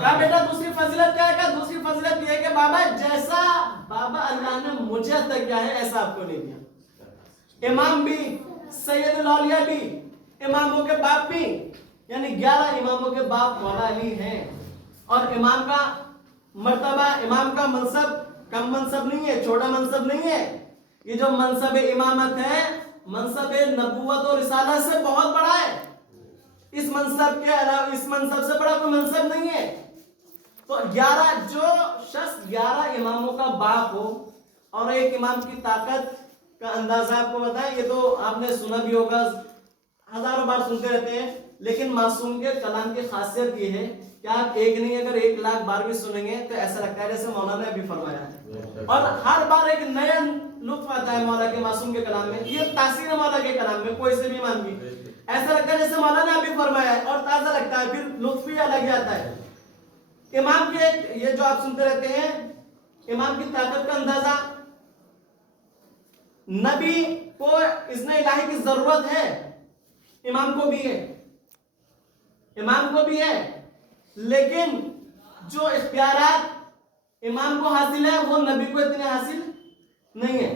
کہا بیٹا دوسری فضیلت کیا ہے؟ کہا دوسری فضیلت یہ ہے کہ بابا جیسا بابا اللہ نے مجھے عطا کیا ہے ایسا آپ کو نہیں دیا۔ امام بھی، سید الاولیاء بھی، اماموں کے باپ بھی، یعنی 11 اماموں کے باپ مولا علی ہیں، اور امام کا مرتبہ، امام کا منصب کم منصب نہیں ہے، چھوٹا منصب نہیں ہے۔ یہ جو منصب امامت ہے منصب نبوت اور رسالت سے بہت بڑا ہے۔ اس منصب کے علاوہ اس منصب سے بڑا کوئی منصب نہیں ہے۔ تو 11 جو شخص 11 اماموں کا باپ ہو اور ایک امام کی طاقت کا اندازہ آپ کو بتائیں، یہ تو آپ نے سنا بھی ہوگا، ہزاروں بار سنتے رہتے ہیں، لیکن معصوم کے کلام کی خاصیت یہ ہے کہ آپ ایک نہیں اگر 1,00,000 بار بھی سنیں گے تو ایسا لگتا ہے جیسے مولانا نے ابھی فرمایا ہے، اور ہر بار ایک نیا لطف آتا ہے مولا کے معصوم کے کلام میں۔ یہ تاثیر ہے مولا کے کلام میں، کوئی سے بھی مان بھی ایسا لگتا ہے جیسے مولانا نے ابھی فرمایا ہے، اور تازہ لگتا ہے، پھر لطف بھی الگ ہی آتا ہے۔ امام کے یہ جو آپ سنتے رہتے ہیں، امام کی طاقت کا اندازہ، نبی کو اذن الہی کی ضرورت ہے، امام کو بھی ہے، امام کو بھی ہے، لیکن جو اختیارات امام کو حاصل ہے وہ نبی کو اتنے حاصل نہیں ہے۔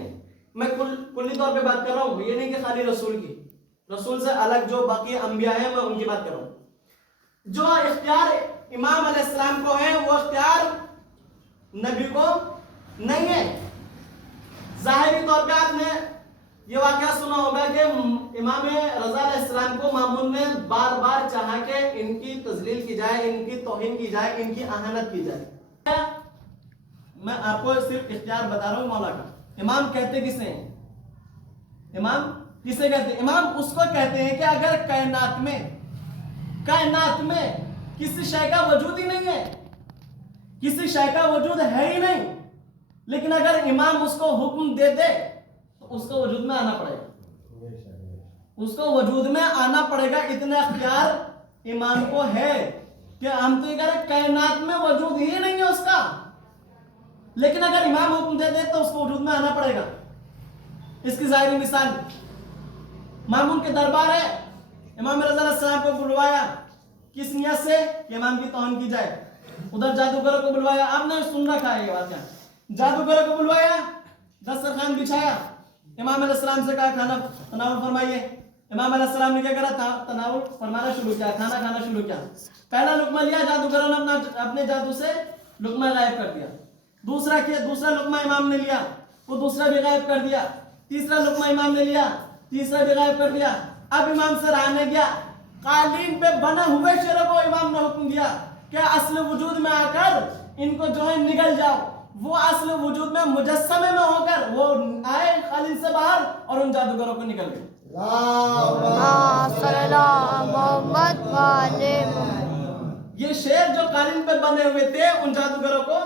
میں کلی طور پہ بات کر رہا ہوں، یہ نہیں کہ خالی رسول کی، رسول سے الگ جو باقی انبیاء ہیں میں ان کی بات کر رہا ہوں۔ جو اختیار امام علیہ السلام کو ہے وہ اختیار نبی کو نہیں ہے۔ ظاہری طور پہ آپ نے یہ واقعہ سنا ہوگا کہ امام رضا علیہ السلام کو مامون نے بار بار چاہا کہ ان کی تذلیل کی جائے، ان کی توہین کی جائے، ان کی اہانت کی جائے۔ میں آپ کو صرف اختیار بتا رہا ہوں مولا کا۔ امام کہتے کسے ہیں؟ امام کسے کہتے ہیں؟ امام اس کو کہتے ہیں کہ اگر کائنات میں کسی شے کا وجود ہی نہیں ہے، کسی شے کا وجود ہے ہی نہیں، لیکن اگر امام اس کو حکم دے دے تو اس کو وجود میں آنا پڑے گا، اس کو وجود میں آنا پڑے گا۔ اتنا اختیار امام کو ہے کہ ہم تو یہ کہہ رہے کائنات میں وجود ہی نہیں ہے اس کا، لیکن اگر امام حکم دے دے تو اس کو وجود میں آنا پڑے گا۔ اس کی ظاہری مثال مامون کے دربار ہے، امام رضا علیہ السلام کو بلوایا کس نیت سے کہ امام کی توہین کی جائے۔ ادھر جادوگروں کو بلوایا، آپ نے سن رکھا ہے یہ واقعہ، جادوگروں کو بلوایا، دسترخوان بچھایا، امام علیہ السلام سے کہا کھانا تناول فرمائیے۔ امام علیہ السلام نے کیا کرا تھا؟ تناول فرمانا شروع کیا، کھانا کھانا شروع کیا۔ پہلا لقمہ لیا، جادوگروں نے اپنے جادو سے لقمہ غائب کر دیا۔ دوسرا لقمہ امام نے لیا، وہ دوسرا بھی غائب کر دیا۔ تیسرا لقمہ امام نے لیا، تیسرا بھی غائب کر دیا۔ اب امام سے رہا نہیں گیا، قالین پہ بنا ہوئے شیروں کو امام نے حکم دیا کہ اصل وجود میں آ کر ان کو جو ہے نگل جاؤ۔ وہ اصل وجود میں مجسمے میں ہو کر وہ آئے قالین سے باہر اور ان جادوگروں کو نکل گئے۔ یہ شیر جو قالین پہ بنے ہوئے تھے ان جادوگروں کو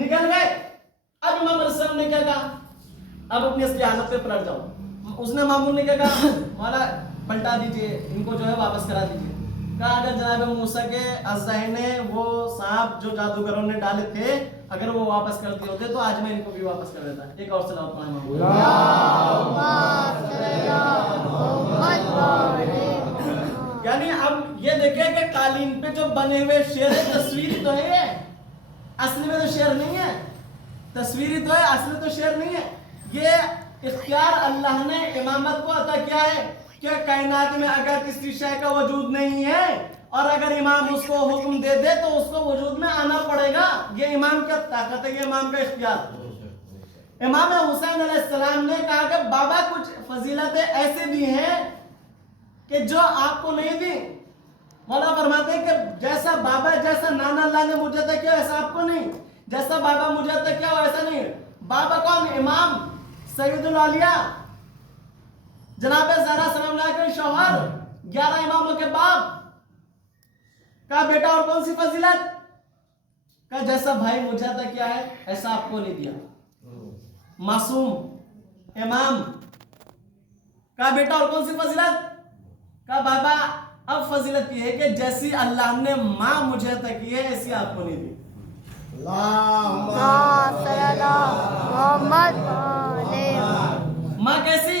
نکل گئے۔ اب امام علیہ السلام نے کیا کہا؟ اب اپنی اصلی حالت پہ پلٹ جاؤ۔ اس نے مامون نے کیا کہا؟ مولا پلٹا دیجئے، ان کو جو ہے واپس کرا دیجئے۔ کہا اگر جناب موسیٰ کے اعضاء نے وہ سانپ جو جادوگروں نے ڈالے تھے اگر وہ واپس کر دیے ہوتے تو آج میں ان کو بھی واپس کر دیتا۔ ایک اور صلوات پڑھیں مامون۔ یعنی اب یہ دیکھیں کہ قالین پہ جو بنے ہوئے شیر ہے تصویری تو ہے، یہ اصلی میں تو شیر نہیں ہے، تصویری تو ہے، اصلی تو شیر نہیں ہے۔ یہ اختیار اللہ نے امامت کو عطا کیا ہے کہ کائنات میں اگر کسی شے کا وجود نہیں ہے اور اگر امام اس کو حکم دے دے تو اس کو وجود میں آنا پڑے گا۔ یہ امام کا طاقت ہے، یہ امام کا اختیار۔ امام حسین علیہ السلام نے کہا کہ بابا کچھ فضیلتیں ایسے بھی ہیں کہ جو آپ کو نہیں دی۔ مولا فرماتے ہیں کہ جیسا بابا جیسا نانا اللہ نے مجھے عطا کیا ایسا آپ کو نہیں، جیسا بابا مجھے عطا کیا ویسا نہیں۔ بابا کون؟ امام سید الاولیاء جناب زہرا سلام اللہ کے شوہر، 11 اماموں کے باپ۔ کہا بیٹا اور کون سی فضیلت؟ کہا جیسا بھائی مجھے عطا کیا ہے ایسا آپ کو نہیں دیا، معصوم امام۔ کہا بیٹا اور کون سی فضیلت؟ کہا بابا اب فضیلت یہ ہے کہ جیسی اللہ نے ماں مجھے عطا کی ہے ایسی آپ کو نہیں دی۔ ماں کیسی؟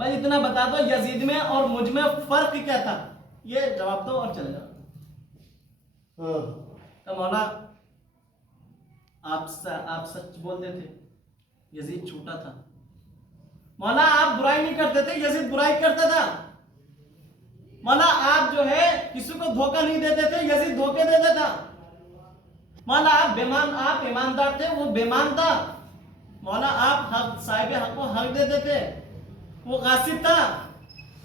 بھائی اتنا بتا دو یزید میں اور مجھ میں فرق کیا تھا، یہ جواب دو اور چلے جاؤ۔ تو مولا آپ سچ بولتے تھے، یزید چھوٹا تھا۔ مولا آپ برائی نہیں کرتے تھے، یزید برائی کرتا تھا۔ مولا آپ جو ہے کسی کو دھوکہ نہیں دیتے تھے، یزید دھوکے دیتا تھا۔ مولا آپ ایماندار تھے، وہ بیمان تھا۔ مولا آپ صاحب حق کو حق دیتے تھے، وہ غاصب تھا۔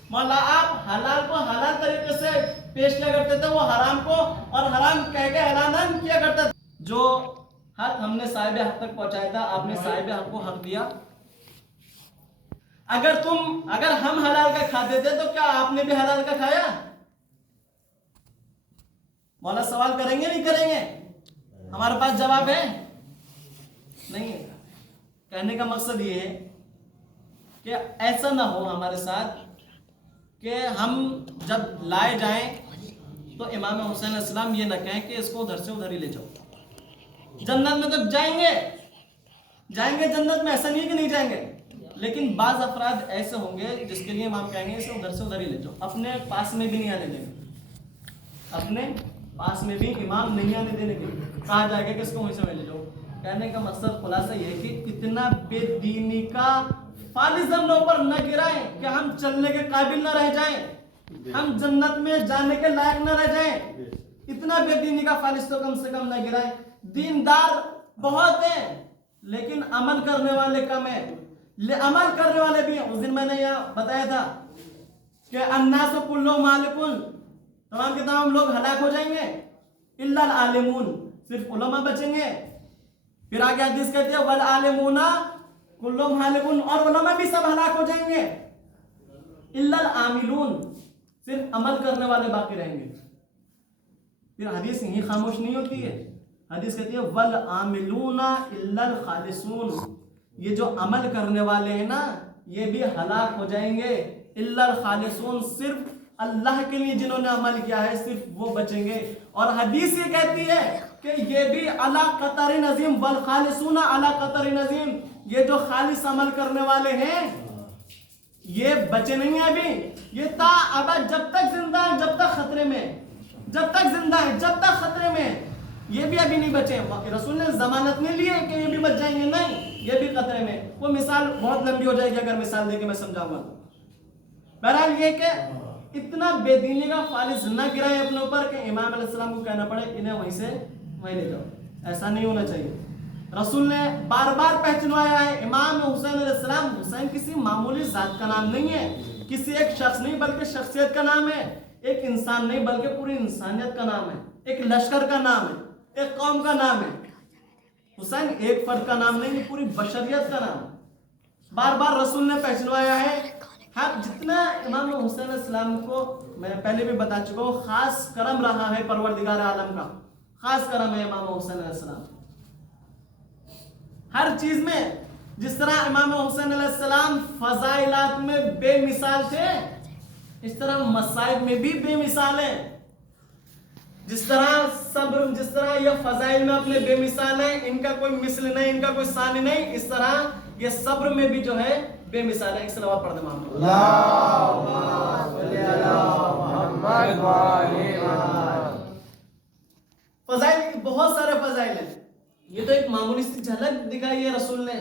مولا آپ حلال کو حلال طریقے سے پیش کیا کرتے تھے، وہ حرام کو اور حرام کہہ کے حلال کیا کرتے تھے۔ جو حق ہم نے صاحب حق تک پہنچایا تھا، آپ نے صاحب حق کو حق دیا۔ اگر ہم حلال کا کھاتے تھے تو کیا آپ نے بھی حلال کا کھایا؟ مولا سوال کریں گے نہیں کریں گے؟ ہمارے پاس جواب ہے نہیں ہے۔ کہنے کا مقصد یہ ہے کہ ایسا نہ ہو ہمارے ساتھ کہ ہم جب لائے جائیں تو امام حسین علیہ السلام یہ نہ کہیں کہ اس کو ادھر سے ادھر ہی لے جاؤ۔ جنت میں تو جائیں گے جنت میں، ایسا نہیں ہے کہ نہیں جائیں گے، لیکن بعض افراد ایسے ہوں گے جس کے لیے امام کہیں گے اسے ادھر سے ادھر ہی لے جاؤ، اپنے پاس میں بھی نہیں آنے دیں گے، اپنے پاس میں بھی امام نہیں آنے دینے کے، کہا جائے گا کہ اس کو وہیں سے لے جاؤ۔ کہنے کا مقصد خلاصہ یہ ہے کہ اتنا بے دینی کا فالس ہم پر نہ گرائیں کہ ہم چلنے کے قابل نہ رہ جائیں، ہم جنت میں جانے کے لائق نہ رہ جائیں۔ اتنا بے دینی کا فالس تو کم سے کم نہ گرائیں۔ دیندار بہت ہیں لیکن عمل کرنے والے کم ہیں، عمل کرنے والے بھی ہیں۔ اس دن میں نے یہ بتایا تھا کہ الناس کلهم ہالکون، تمام کے تمام لوگ ہلاک ہو جائیں گے، الا العالمون، صرف علماء بچیں گے۔ پھر آگے حدیث کہتے ہیں والعالمون کلهم ہالکون، اور علماء بھی سب ہلاک ہو جائیں گے، الا العاملون، صرف عمل کرنے والے باقی رہیں گے۔ پھر حدیث یہی خاموش نہیں ہوتی ہے، حدیث کہتی ہے والعاملون الا الخالصون، یہ جو عمل کرنے والے ہیں نا یہ بھی ہلاک ہو جائیں گے، الا الخالصون، صرف اللہ کے لیے جنہوں نے عمل کیا ہے صرف وہ بچیں گے۔ اور حدیث یہ کہتی ہے کہ یہ بھی علی قطر عظیم، والخالصون علی قطر عظیم، یہ جو خالص عمل کرنے والے ہیں یہ بچے نہیں ہیں ابھی، یہ تا ابد، جب تک زندہ ہیں جب تک خطرے میں، جب تک زندہ ہیں جب تک خطرے میں، یہ بھی ابھی نہیں بچے۔ رسول نے ضمانت نہیں لی ہے کہ یہ بھی بچ جائیں گے، نہیں، یہ بھی خطرے میں۔ وہ مثال بہت لمبی ہو جائے گی اگر مثال دے کے میں سمجھاؤں گا۔ بہرحال یہ کہ اتنا بے دینی کا فالس نہ گرائیں اپنے اوپر کہ امام علیہ السلام کو کہنا پڑے انہیں وہیں سے وہیں لے جاؤ، ایسا نہیں ہونا چاہیے۔ رسول نے بار بار پہچنوایا ہے امام حسین علیہ السلام، حسین کسی معمولی ذات کا نام نہیں ہے، کسی ایک شخص نہیں بلکہ شخصیت کا نام ہے، ایک انسان نہیں بلکہ پوری انسانیت کا نام ہے، ایک لشکر کا نام ہے، ایک قوم کا نام ہے۔ حسین ایک فرد کا نام نہیں، پوری بشریت کا نام ہے۔ بار بار رسول نے پہچنوایا ہے۔ ہر جتنا امام حسین علیہ السلام کو میں پہلے بھی بتا چکا ہوں، خاص کرم رہا ہے پروردگار عالم کا، خاص کرم ہے امام حسین علیہ السلام ہر چیز میں۔ جس طرح امام حسین علیہ السلام فضائلات میں بے مثال تھے، اس طرح مصائب میں بھی بے مثال ہیں۔ جس طرح صبر، جس طرح یہ فضائل میں اپنے بے مثال ہیں، ان کا کوئی مثل نہیں، ان کا کوئی ثانی نہیں، اس طرح یہ صبر میں بھی جو ہے بے مثال ہے۔ ایک صلوات پڑھ دیں محمد، اللہم صلی علی محمد۔ فضائل کی بہت سارے فضائل ہیں، یہ تو ایک معمولی سی جھلک دکھائی ہے رسول نے۔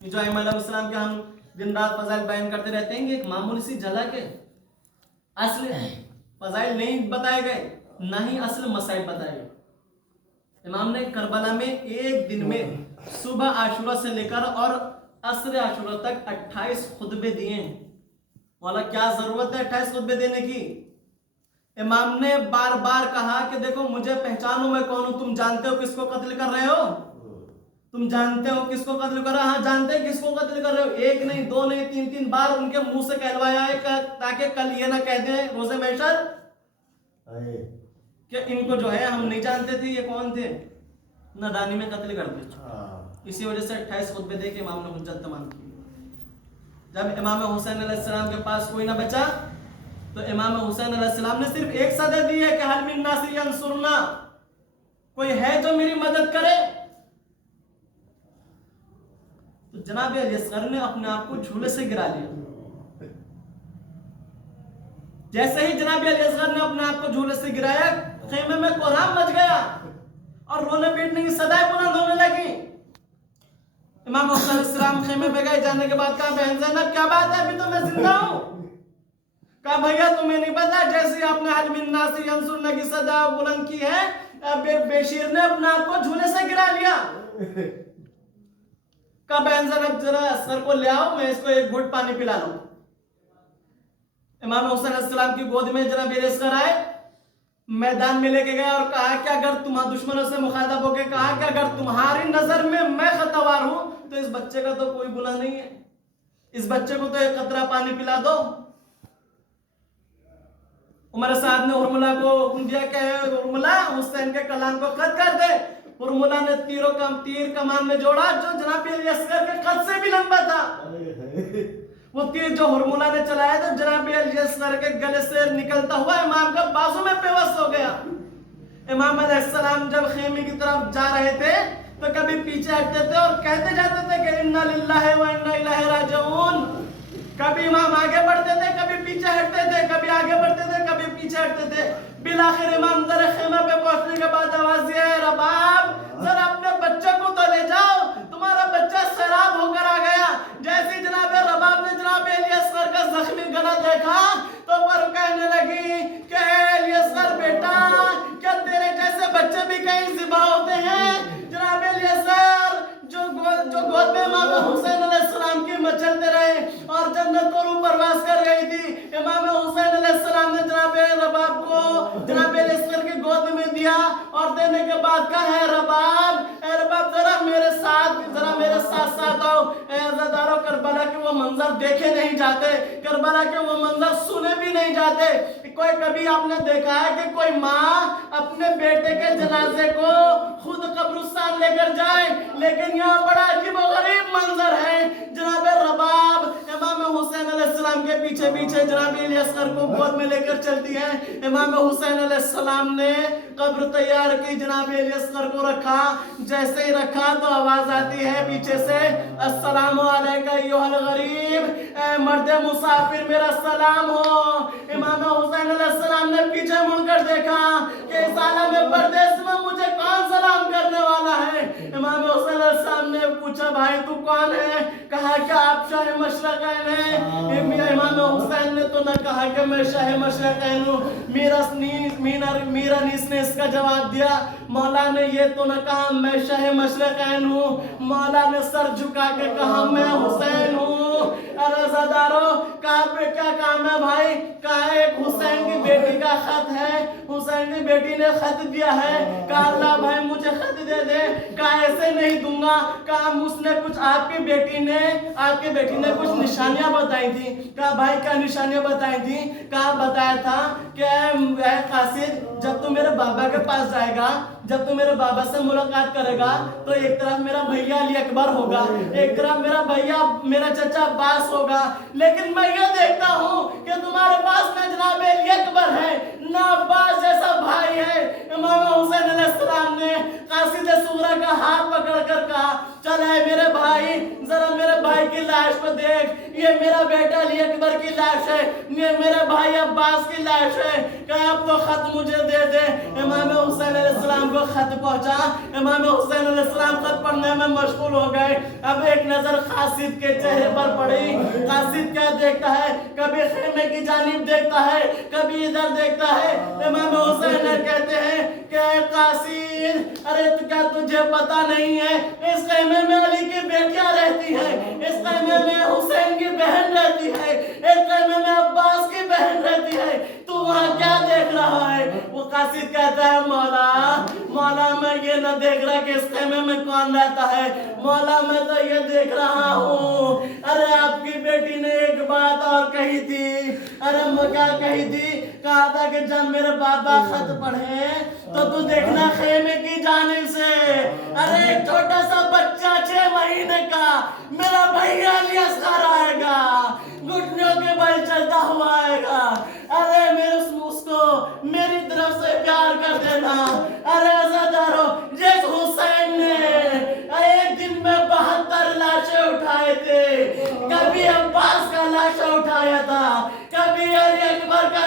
یہ جو ائمہ علیہ السلام کے ہم دن رات فضائل بیان کرتے رہتے ہیں، یہ ایک معمولی سی جھلک ہے، اصل فضائل نہیں بتائے گئے، نہ ہی اصل مصائب بتائے گئے۔ امام نے کربلا میں ایک دن میں صبح عاشورہ سے لے کر اور عصر عاشورہ تک 28 خطبے دیے ہیں۔ مولا کیا ضرورت ہے 28 خطبے دینے کی؟ امام نے بار بار کہا کہ دیکھو مجھے پہچانو میں کون ہوں، تم جانتے ہو کس کو قتل کر رہے ہو، تم جانتے ہو کس کو قتل کر رہے ہو، ہاں جانتے ہیں کس کو قتل کر رہے ہو۔ ایک نہیں، دو نہیں، تین تین بار ان کے منہ سے کہلوایا ہے تاکہ کل یہ نہ کہہ دیں روز محشر کہ ان کو جو ہے ہم نہیں جانتے تھے یہ کون تھے، نادانی میں قتل کر دیا۔ اسی وجہ سے 28 خطبے دے کے امام نے حجت تمام کی۔ جب امام حسین علیہ السلام کے پاس کوئی نہ بچا تو امام حسین علیہ السلام نے صرف ایک صدع دی ہے کہ حل من ناصر ینصرنا، کوئی ہے جو میری مدد کرے؟ تو جناب علی اصغر نے اپنے آپ کو جھولے سے گرا لیا، جیسے ہی جناب علی اصغر نے اپنے آپ کو جھولے سے گرایا خیمے میں کوہرام مچ گیا اور رونے پیٹنے کی صدائیں بلند ہونے لگی. امام حسین علیہ السلام خیمے پہ گئے. جانے کے بعد کہا بہن زینب کیا بات ہے, ابھی تو میں زندہ ہوں. کہا بھیا تمہیں نہیں پتا جیسے آپ نے حل من الناس ینصرن کی صدا بلند کی ہے, بشیر نے اپنے آپ کو جھولے سے گرا لیا. کہا بہن زینب ذرا اصغر کو لے آؤ, میں اس کو ایک گھٹ پانی پلا لوں. امام حسین علیہ السلام کی گود میں جناب اصغر آئے, میدان میں لے کے گئے اور کہا کہ اگر تمہارے دشمنوں سے مخاطب ہو کے کہا کہ اگر تمہاری نظر میں خطاوار ہوں تو اس بچے کا تو کوئی گناہ نہیں ہے, اس بچے کو تو ایک قطرہ پانی پلا دو. عمر سعد نے ہرملہ کو حکم دیا کہ ہرملہ حسین کے کلام کو قط کر دے. ہرملہ نے تیر کمان میں جوڑا جو جناب علی اصغر کے قد سے بھی لمبا تھا. وہ تیر جو ہرملہ نے چلایا تو جناب علی اصغر کے گلے سے نکلتا ہوا امام کا بازو میں پیوست ہو گیا. امام علیہ السلام جب خیمے کی طرف جا رہے تھے تو کبھی پیچھے ہٹتے تھے اور کہتے جاتے تھے کہ انا للہ و انا الیہ راجعون. کبھی امام آگے بڑھتے تھے, کبھی پیچھے ہٹتے تھے, کبھی آگے بڑھتے تھے, کبھی پیچھے ہٹتے تھے. بالآخر امام در خیمہ پہ پہنچنے کے بعد آواز دیا, رباب ذرا اپنے بچے کو تو لے جاؤ, تمہارا بچہ سیراب ہو کر آ گیا. جیسے جناب رباب نے جناب علی اصغر کا زخمی گلا دیکھا تو پر کہنے لگی کہ علی اصغر بیٹا کیا تیرے جیسے بچے بھی کہیں ذبح ہوتے ہیں؟ جناب علی اصغر جو گود میں امام حسین علیہ السلام کی مچلتے رہے اور جنت کو روح پرواز کر گئی تھی. امام حسین علیہ السلام نے جناب رباب کو جناب علی اصغر کی گود میں دیا اور دینے کے بعد کہا ہے رباب اے رباب ذرا میرے ساتھ آؤ. اے عزادارو کربلا کے وہ منظر دیکھے نہیں جاتے, کربلا کے وہ منظر سنے بھی نہیں جاتے. کوئی کبھی آپ نے دیکھا ہے کہ کوئی ماں اپنے بیٹے کے جنازے کو خود قبرستان لے کر جائے, لیکن یہاں بڑا عجیب و غریب منظر ہے. جناب رباب امام حسین علیہ السلام کے پیچھے پیچھے جناب علی اصغر کو گود میں لے کر چلتی ہیں. امام حسین علیہ السلام نے قبر تیار کی, جناب علی اصغر کو رکھا. جیسے ہی رکھا تو آواز آتی ہے پیچھے سے, السلام علیکہ ایھا الغریب, اے مرد مسافر میرا سلام ہو. امام حسین علیہ السلام نے پیچھے مڑ کر دیکھا کہ اس عالم پردیس میں مجھے کون سلام کرنے والا ہے. امام حسین علیہ السلام نے پوچھا بھائی تو کون ہے؟ کہا کہ آپ شاہ مشرقین ہیں. امام حسین نے تو نہ کہا کہ میں شاہ مشرقین ہوں, میرا نیس نے اس کا جواب دیا. مولا نے یہ تو نہ کہا میں شاہ مشرقین ہوں, مولا نے سر جھکا کے کہا میں حسین ہوں. ارے زادارو کہا پہ کیا کام ہے بھائی؟ کہا ایک حسین کی بیٹی کا خط ہے, حسین کی بیٹی نے خط دیا ہے. کہا اللہ بھائی مجھے خط دے دے. کہا ایسے نہیں دوں گا. کہا اس نے کچھ آپ کی بیٹی نے کچھ نشانیاں بتائی تھی. کہا بھائی کیا نشانیاں بتائی تھی؟ کہا بتایا تھا کہ اے قاصد جب تو میرے بابا کے پاس جائے گا, جب تو میرے بابا سے ملاقات کرے گا تو ایک طرف میرا بھیا علی اکبر ہوگا, ایک طرف میرا چچا عباس ہوگا, لیکن میں یہ دیکھتا ہوں کہ تمہارے پاس نہ جناب علی اکبر ہے نہ عباس جیسا بھائی ہے. امام حسین علیہ السلام نے قاصد صغرا کا ہاتھ پکڑ کر کہا چل اے میرے بھائی ذرا میرے بھائی کی لاش کو دیکھ, یہ میرا بیٹا علی اکبر کی لاش ہے, یہ میرے بھائی عباس کی لاش ہے. کہا اب تو خط مجھے دے دے. امام حسین علیہ السلام کو خط پہنچا. امام حسین علیہ السلام خط پڑھنے میں مشغول ہو گئے. اب ایک نظر قاصد کے چہرے پر پڑی. قاصد کیا دیکھتا ہے؟ کبھی خیمے کی جانب دیکھتا ہے, کبھی ادھر دیکھتا ہے. امام حسین کہتے ہیں کہ قاصد ارے کیا تجھے پتا نہیں ہے اس خیمے میں علی کی بیٹیاں رہتی ہیں, اس خیمے میں حسین کی بہن رہتی ہے, اس خیمے میں عباس کی بہن رہتی ہے, تو وہاں کیا دیکھ رہا ہے؟ وہ قاصد کہتا ہے مولا میں یہ نہ دیکھ رہا کہ اس خیمے میں کون رہتا ہے, مولا میں تو یہ دیکھ رہا ہوں ارے آپ کی بیٹی نے ایک بات اور کہی تھی. ارے کیا کہی تھی؟ کہا تھا کہ جب میرے بابا خط پڑھے تو دیکھنا خیمے کی جانب سے ارے ایک چھوٹا سا بچہ 6 مہینے کا میرا بھیا علی اصغر آئے گا, گھٹنوں کے بل چلتا ہوا آئے گا. ارے میرے اس کو میری طرف سے پیار کر دینا. ارے عزادارو جس حسین نے ایک دن میں 72 لاشیں اٹھائے تھے, کبھی عباس کا لاشا اٹھایا تھا, کبھی علی اکبر کا